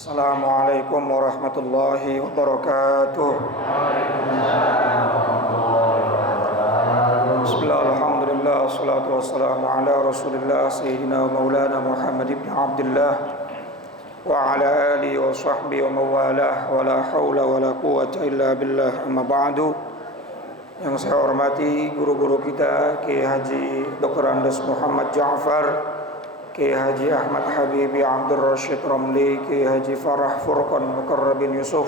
Assalamualaikum warahmatullahi wabarakatuh. Bismillah, alhamdulillah, salatu wassalamu ala rasulillah Sayyidina wa maulana Muhammad ibn Abdullah wa ala alihi wa sahbihi wa mawalah, wa la hawla wa la quwwata illa billah, amma ba'du. Yang saya hormati guru-guru kita, Kiai Haji Dr. Andes Muhammad Ja'far, Kiai Haji Ahmad Habibi Abdul Rashid Ramli, Kiai Haji Farah Furqan Mukarrabin Yusuf.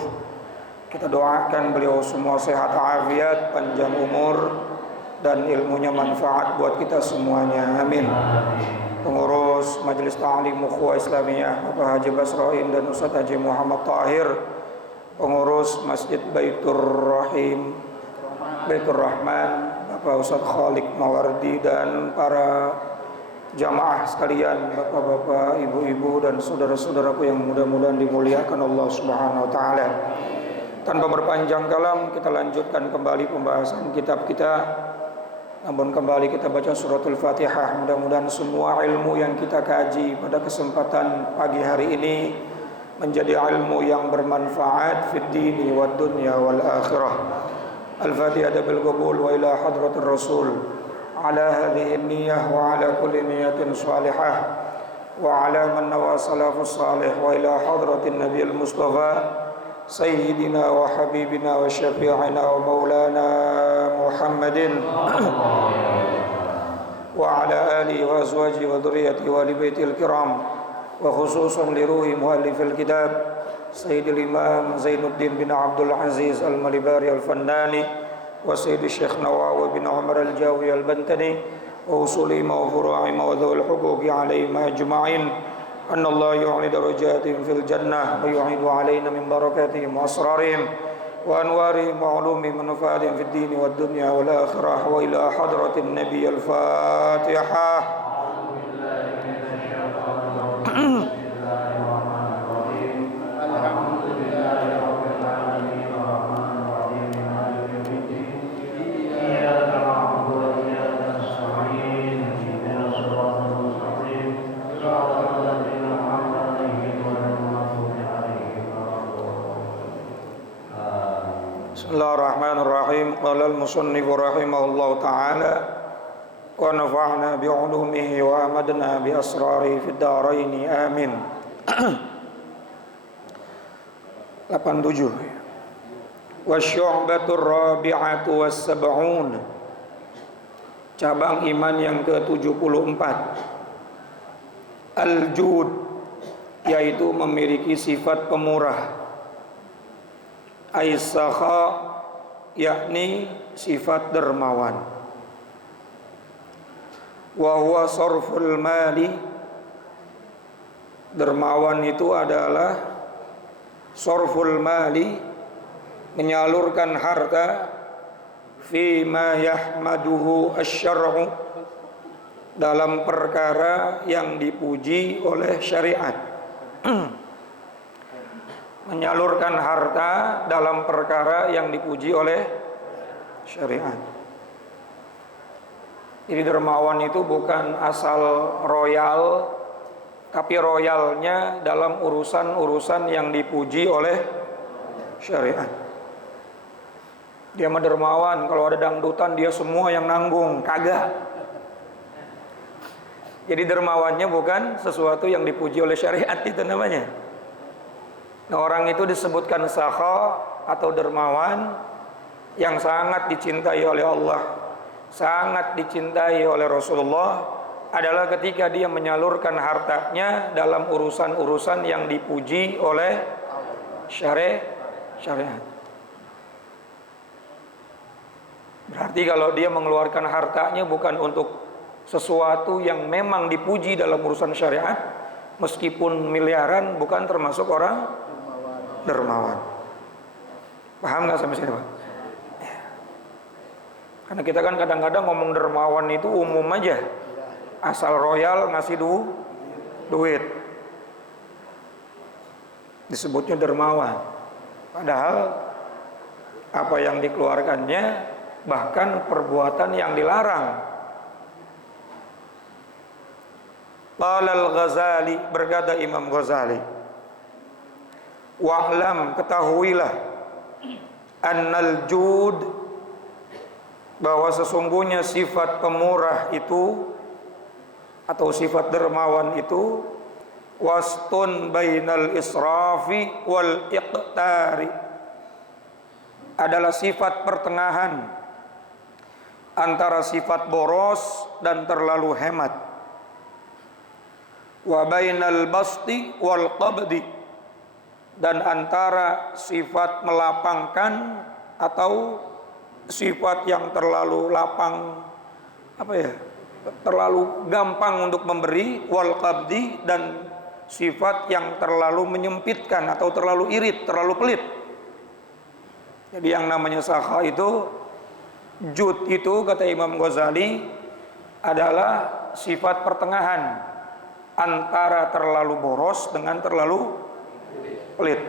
Kita doakan beliau semua sehat afiat, panjang umur, dan ilmunya manfaat buat kita semuanya, amin. Pengurus Majelis Ta'lim Ukhuwah Islamiyah Bapak Haji Basroin dan Ustaz Haji Muhammad Tahir, pengurus Masjid Baitur Rahman Bapak Ustaz Khalik Mawardi, dan para jamaah sekalian, bapak-bapak, ibu-ibu, dan saudara-saudaraku yang mudah-mudahan dimuliakan Allah Subhanahu wa taala. Tanpa berpanjang kalam, kita lanjutkan kembali pembahasan kitab kita. Namun kembali kita baca suratul Fatihah. Mudah-mudahan semua ilmu yang kita kaji pada kesempatan pagi hari ini menjadi ilmu yang bermanfaat fid dini wad dunya wal akhirah. Al-Fatihah bil qabul wa ila hadratir Rasul. على هذه النية وعلى كل نية صالحة وعلى من نوى السلف الصالح وإلى حضرة النبي المصطفى سيدنا وحبيبنا وشفيعنا ومولانا محمد وعلى آله وأزواجه وذريته وآل بيته الكرام، وخصوصا لروح مؤلف الكتاب سيد الإمام زين الدين بن عبد العزيز المليباري الفناني، وسيد الشيخ نواوي بن عمر الجاوي البنتني، ووصولهم وفروعهم وذوي الحقوق عليهم أجمعين، أن الله يعلي درجاتهم في الجنة ويعيد علينا من بركاتهم وأسرارهم وأنوارهم وعلومهم ونفعهم في الدين والدنيا والآخرة، وإلى حضرة النبي الفاتحة. Bismillahirrahmanirrahim. Qala al-musannif rahimahullahu ta'ala wa nafa'na bi'ulumihi wa amadna bi asrari fid dharain, amin. 87. Wa syu'batur rabi'atu was sab'un, cabang iman yang ke-74, al-jud, yaitu memiliki sifat pemurah. Aisakha, yakni sifat dermawan. Wa huwa sarful mali, dermawan itu adalah sarful mali, menyalurkan harta, fi ma yahmaduhu asy-syar'u, dalam perkara yang dipuji oleh syariat. Menyalurkan harta dalam perkara yang dipuji oleh syariat. Jadi dermawan itu bukan asal royal, tapi royalnya dalam urusan-urusan yang dipuji oleh syariat. Dia mah dermawan, kalau ada dangdutan dia semua yang nanggung, kagak. Jadi dermawannya bukan sesuatu yang dipuji oleh syariat, itu namanya. Nah, orang itu disebutkan sakha atau dermawan yang sangat dicintai oleh Allah, sangat dicintai oleh Rasulullah, adalah ketika dia menyalurkan hartanya dalam urusan-urusan yang dipuji oleh syariat. Berarti kalau dia mengeluarkan hartanya bukan untuk sesuatu yang memang dipuji dalam urusan syariat, meskipun miliaran, bukan termasuk orang dermawan. Paham nggak sampai sini, Pak? Ya. Karena kita kan kadang-kadang ngomong dermawan itu umum aja, asal royal ngasih duit disebutnya dermawan. Padahal apa yang dikeluarkannya bahkan perbuatan yang dilarang. Qala al-Ghazali, berkata Imam Ghazali, Wa'lam, ketahuilah, annal jud, bahwa sesungguhnya sifat pemurah itu atau sifat dermawan itu wastun bainal israfi wal iqtari, adalah sifat pertengahan antara sifat boros dan terlalu hemat. Wa bainal basti wal qabdi, dan antara sifat melapangkan atau sifat yang terlalu lapang, terlalu gampang untuk memberi, wal qabdi, dan sifat yang terlalu menyempitkan atau terlalu irit, terlalu pelit. Jadi yang namanya sakha itu, jud itu kata Imam Ghazali adalah sifat pertengahan antara terlalu boros dengan terlalu pelit.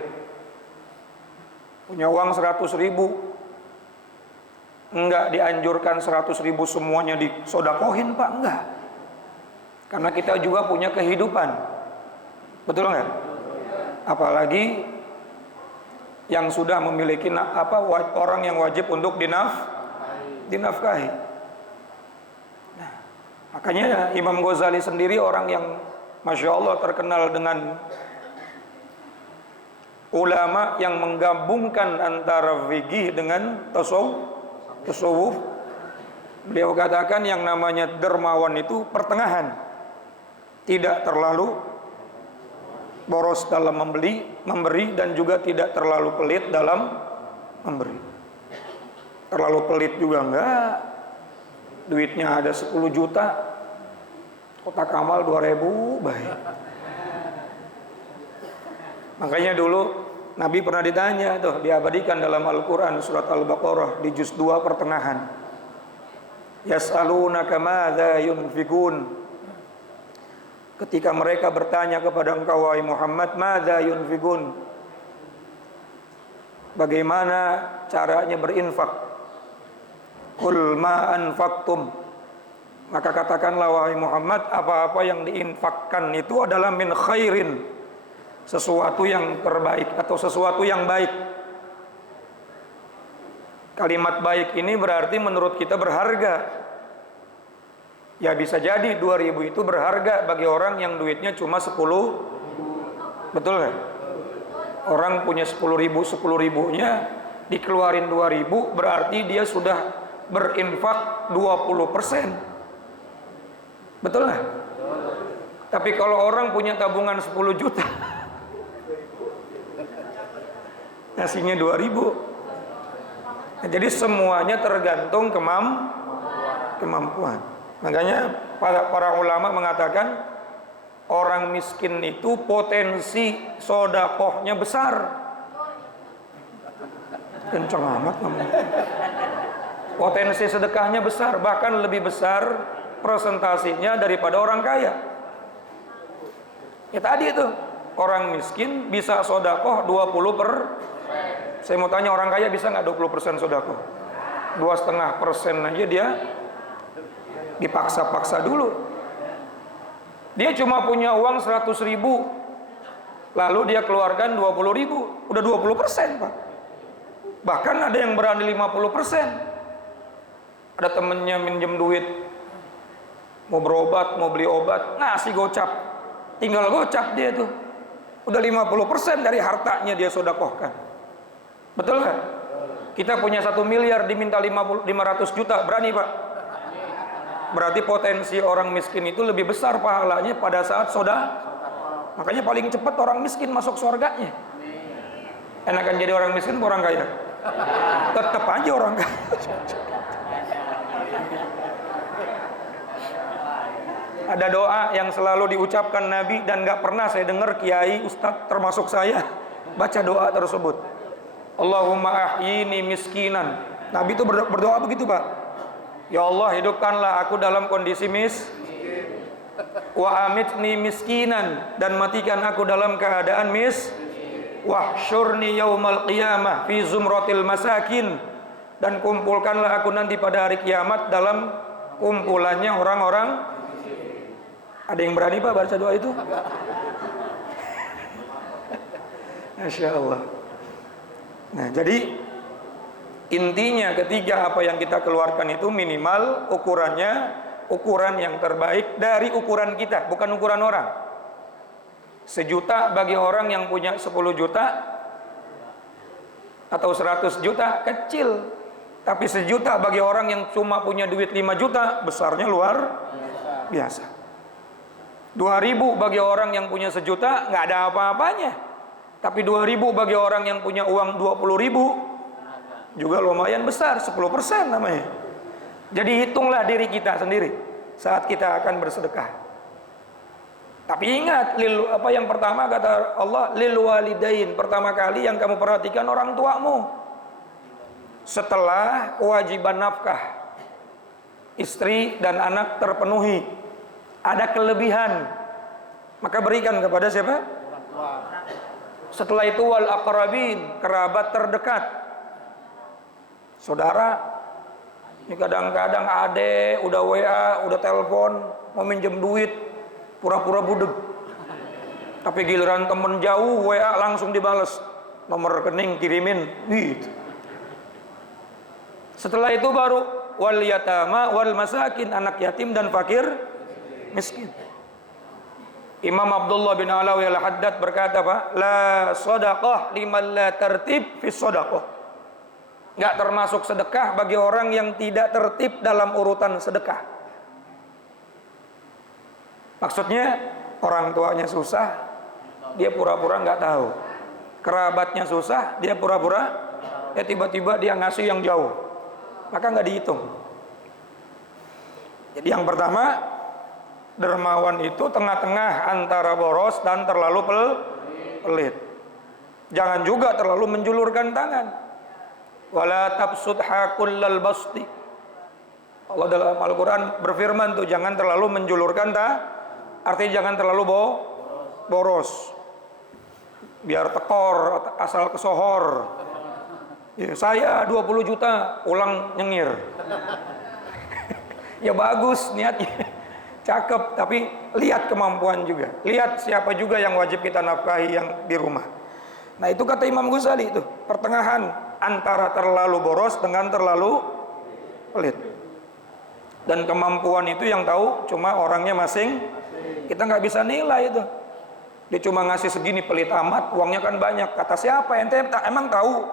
Punya uang 100.000, enggak dianjurkan 100.000 semuanya disodakohin Pak, enggak. Karena kita juga punya kehidupan. Betul nggak? Apalagi yang sudah memiliki orang yang wajib untuk dinafkahi. Nah, makanya Imam Ghazali sendiri orang yang Masya Allah terkenal dengan ulama yang menggabungkan antara fikih dengan tasawuf. Beliau katakan yang namanya dermawan itu pertengahan, tidak terlalu boros dalam memberi dan juga tidak terlalu pelit dalam memberi. Terlalu pelit juga enggak. Duitnya ada 10 juta, kotak amal 2.000, baik. Makanya dulu Nabi pernah ditanya tuh, diabadikan dalam Al-Quran surat Al-Baqarah di juz 2 pertengahan. Yas'alunaka madza yunfikun. Ketika mereka bertanya kepada engkau wahai Muhammad, madza yunfikun, bagaimana caranya berinfak? Qul ma anfaqtum, maka katakanlah wahai Muhammad, apa-apa yang diinfakkan itu adalah min khairin, sesuatu yang terbaik atau sesuatu yang baik. Kalimat baik ini berarti menurut kita berharga. Ya bisa jadi 2.000 itu berharga bagi orang yang duitnya cuma 10. Betul nggak? Orang punya 10.000, 10.000-nya dikeluarin 2.000, berarti dia sudah berinfak 20%. Betul nggak? Tapi kalau orang punya tabungan 10 juta, ngasihnya 2.000. Nah, jadi semuanya tergantung kemampuan. Makanya para ulama mengatakan orang miskin itu potensi sodakohnya besar. Kenceng amat ngomong. Potensi sedekahnya besar, bahkan lebih besar presentasinya daripada orang kaya. Ya tadi itu, orang miskin bisa sodakoh 20%. Saya mau tanya, orang kaya bisa nggak 20% sodakoh? 2,5% aja dia dipaksa-paksa dulu. Dia cuma punya uang 100.000, lalu dia keluarkan 20.000, udah 20%, Pak. Bahkan ada yang berani 50%. Ada temennya minjem duit, mau berobat, mau beli obat, ngasih gocap, tinggal gocap dia tuh, udah 50% dari hartanya dia sodakohkan. Betul nggak? Kita punya 1 miliar diminta 500 juta, berani Pak? Berarti potensi orang miskin itu lebih besar pahalanya pada saat sodakoh. Makanya paling cepat orang miskin masuk surganya. Enakan jadi orang miskin atau orang kaya? Tetap aja orang kaya. Ada doa yang selalu diucapkan Nabi dan gak pernah saya dengar kiai, ustadz termasuk saya baca doa tersebut. Allahumma ahyini miskinan. Nabi itu berdoa begitu Pak. Ya Allah, hidupkanlah aku dalam kondisi wa amitni miskinan, dan matikan aku dalam keadaan wahsyurni yaumal qiyamah fi zumratil masakin, dan kumpulkanlah aku nanti pada hari kiamat dalam kumpulannya orang-orang. Ada yang berani Pak baca doa itu? Masya Allah. Nah, jadi intinya ketiga apa yang kita keluarkan itu minimal ukurannya ukuran yang terbaik dari ukuran kita, bukan ukuran orang. 1 juta bagi orang yang punya 10 juta atau 100 juta kecil, tapi 1 juta bagi orang yang cuma punya duit 5 juta besarnya luar biasa. 2.000 bagi orang yang punya 1 juta nggak ada apa-apanya, tapi 2.000 bagi orang yang punya uang 20.000 juga lumayan besar, 10% namanya. Jadi hitunglah diri kita sendiri saat kita akan bersedekah. Tapi ingat, apa yang pertama kata Allah, lil walidain, pertama kali yang kamu perhatikan orang tuamu. Setelah kewajiban nafkah istri dan anak terpenuhi, ada kelebihan, maka berikan kepada siapa? Orang tua. Setelah itu wal aqrabin, kerabat terdekat. Saudara, ini kadang-kadang ade udah WA, udah telepon, mau minjem duit, pura-pura budeg. Tapi giliran temen jauh WA langsung dibales, nomor rekening kirimin, gitu. Setelah itu baru wal yatama wal masakin, anak yatim dan fakir miskin. Imam Abdullah bin Alawi al-Haddad berkata, Pak, la sadaqah liman la tertib fi sadaqah. Enggak termasuk sedekah bagi orang yang tidak tertib dalam urutan sedekah. Maksudnya orang tuanya susah, dia pura-pura nggak tahu. Kerabatnya susah, dia pura-pura, ya tiba-tiba dia ngasih yang jauh, maka nggak dihitung. Jadi yang pertama, dermawan itu tengah-tengah antara boros dan terlalu pelit. Jangan juga terlalu menjulurkan tangan. Wala tabsutha kullal basti. Allah dalam Al-Quran berfirman tuh, jangan terlalu menjulurkan artinya jangan terlalu boros, biar tekor asal kesohor. Ya, saya 20 juta ulang nyengir. Ya bagus niatnya, cakep, tapi lihat kemampuan juga, lihat siapa juga yang wajib kita nafkahi yang di rumah. Nah itu kata Imam Ghazali itu, pertengahan antara terlalu boros dengan terlalu pelit. Dan kemampuan itu yang tahu cuma orangnya masing. Kita nggak bisa nilai itu. Dia cuma ngasih segini, pelit amat, uangnya kan banyak. Kata siapa? Ente emang tahu?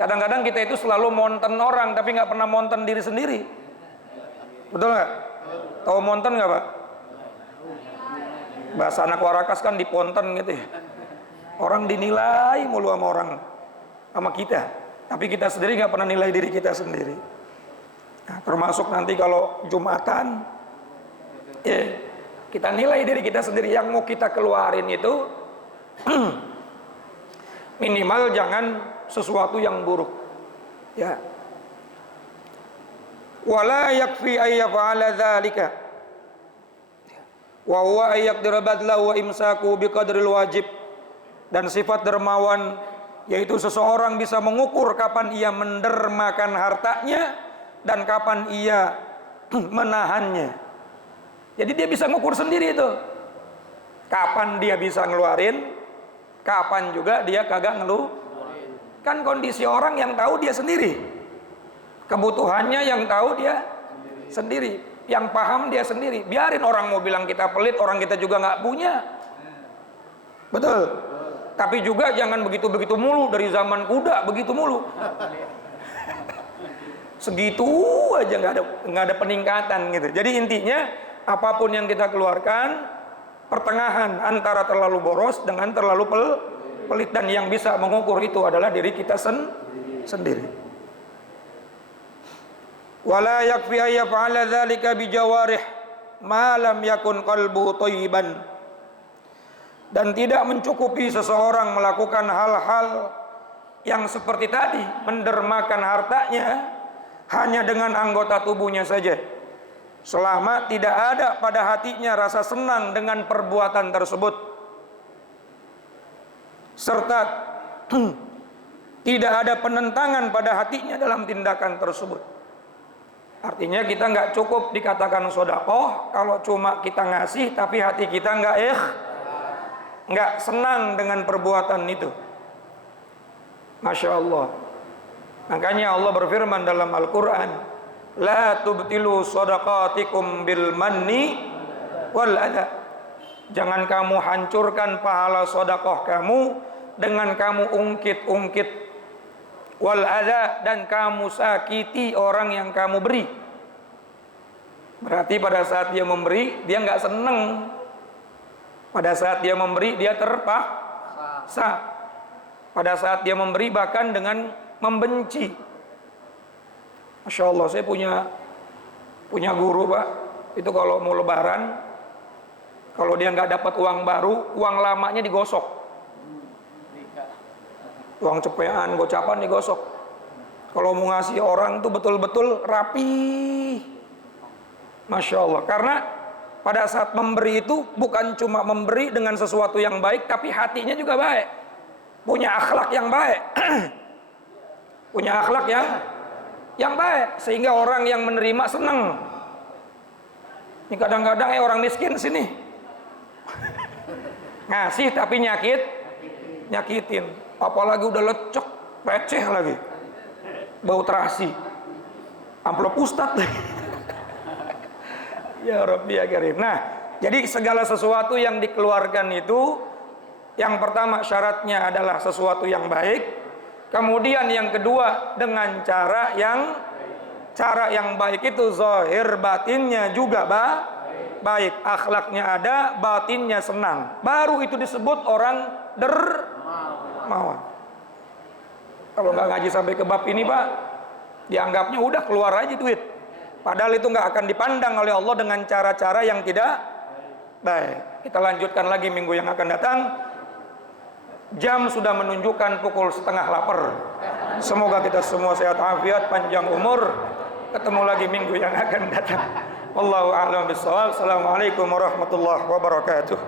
Kadang-kadang kita itu selalu monten orang, tapi nggak pernah monten diri sendiri. Betul nggak? Tahu monten nggak, Pak? Bahasa anak Warakas kan diponten gitu ya. Orang dinilai mulu sama orang, sama kita, tapi kita sendiri nggak pernah nilai diri kita sendiri. Nah, termasuk nanti kalau Jumatan, ya, kita nilai diri kita sendiri. Yang mau kita keluarin itu minimal jangan sesuatu yang buruk, ya. Wala yakfi ayyafa'ala dzalika wa huwa ayyaqdira badlahu wa imsaku biqadril wajib. Dan sifat dermawan yaitu seseorang bisa mengukur kapan ia mendermakan hartanya dan kapan ia menahannya. Jadi dia bisa mengukur sendiri itu, kapan dia bisa ngeluarin, kapan juga dia kagak kan kondisi orang yang tahu dia sendiri, kebutuhannya yang tahu dia sendiri, yang paham dia sendiri. Biarin orang mau bilang kita pelit, orang kita juga nggak punya, betul. Tapi juga jangan begitu-begitu mulu, dari zaman kuda begitu mulu. Segitu aja nggak ada peningkatan gitu. Jadi intinya apapun yang kita keluarkan pertengahan antara terlalu boros dengan terlalu pelit, dan yang bisa mengukur itu adalah diri kita sendiri. Wala yakfi ayyafa'ala dzalika bijawarih ma lam yakun qalbu thayyiban. Dan tidak mencukupi seseorang melakukan hal-hal yang seperti tadi, mendermakan hartanya hanya dengan anggota tubuhnya saja, selama tidak ada pada hatinya rasa senang dengan perbuatan tersebut, serta tidak ada penentangan pada hatinya dalam tindakan tersebut. Artinya kita nggak cukup dikatakan sedekah kalau cuma kita ngasih tapi hati kita nggak nggak senang dengan perbuatan itu. Masya Allah. Makanya Allah berfirman dalam Al-Quran, la tubtilu sadaqatikum bil manni wal adha. Jangan kamu hancurkan pahala sedekah kamu dengan kamu ungkit-ungkit, wal adha, dan kamu sakiti orang yang kamu beri. Berarti pada saat dia memberi, dia nggak seneng. Pada saat dia memberi, dia terpaksa. Pada saat dia memberi, bahkan dengan membenci. Masya Allah, saya punya guru, Pak. Itu kalau mau lebaran, kalau dia nggak dapat uang baru, uang lamanya digosok. Uang cepean, gocapan digosok. Kalau mau ngasih orang tuh betul-betul rapi. Masya Allah. Karena pada saat memberi itu bukan cuma memberi dengan sesuatu yang baik, tapi hatinya juga baik. Punya akhlak yang baik. Punya akhlak yang baik, sehingga orang yang menerima senang. Ini kadang-kadang orang miskin sini ngasih tapi nyakitin. Apalagi udah lecek, receh lagi, bau terasi, amplop ustad. Ya Rabbi ya Karim. Nah, jadi segala sesuatu yang dikeluarkan itu, yang pertama syaratnya adalah sesuatu yang baik. Kemudian yang kedua dengan cara yang baik itu zahir batinnya juga baik. Akhlaknya ada, batinnya senang. Baru itu disebut orang dermawan. Kalau nggak ngaji sampai ke bab ini, Pak, dianggapnya udah keluar aja duit. Padahal itu nggak akan dipandang oleh Allah dengan cara-cara yang tidak baik. Kita lanjutkan lagi minggu yang akan datang. Jam sudah menunjukkan pukul 7:30. Semoga kita semua sehat afiat, panjang umur. Ketemu lagi minggu yang akan datang. Wallahu a'lam bishawab. Assalamualaikum warahmatullahi wabarakatuh.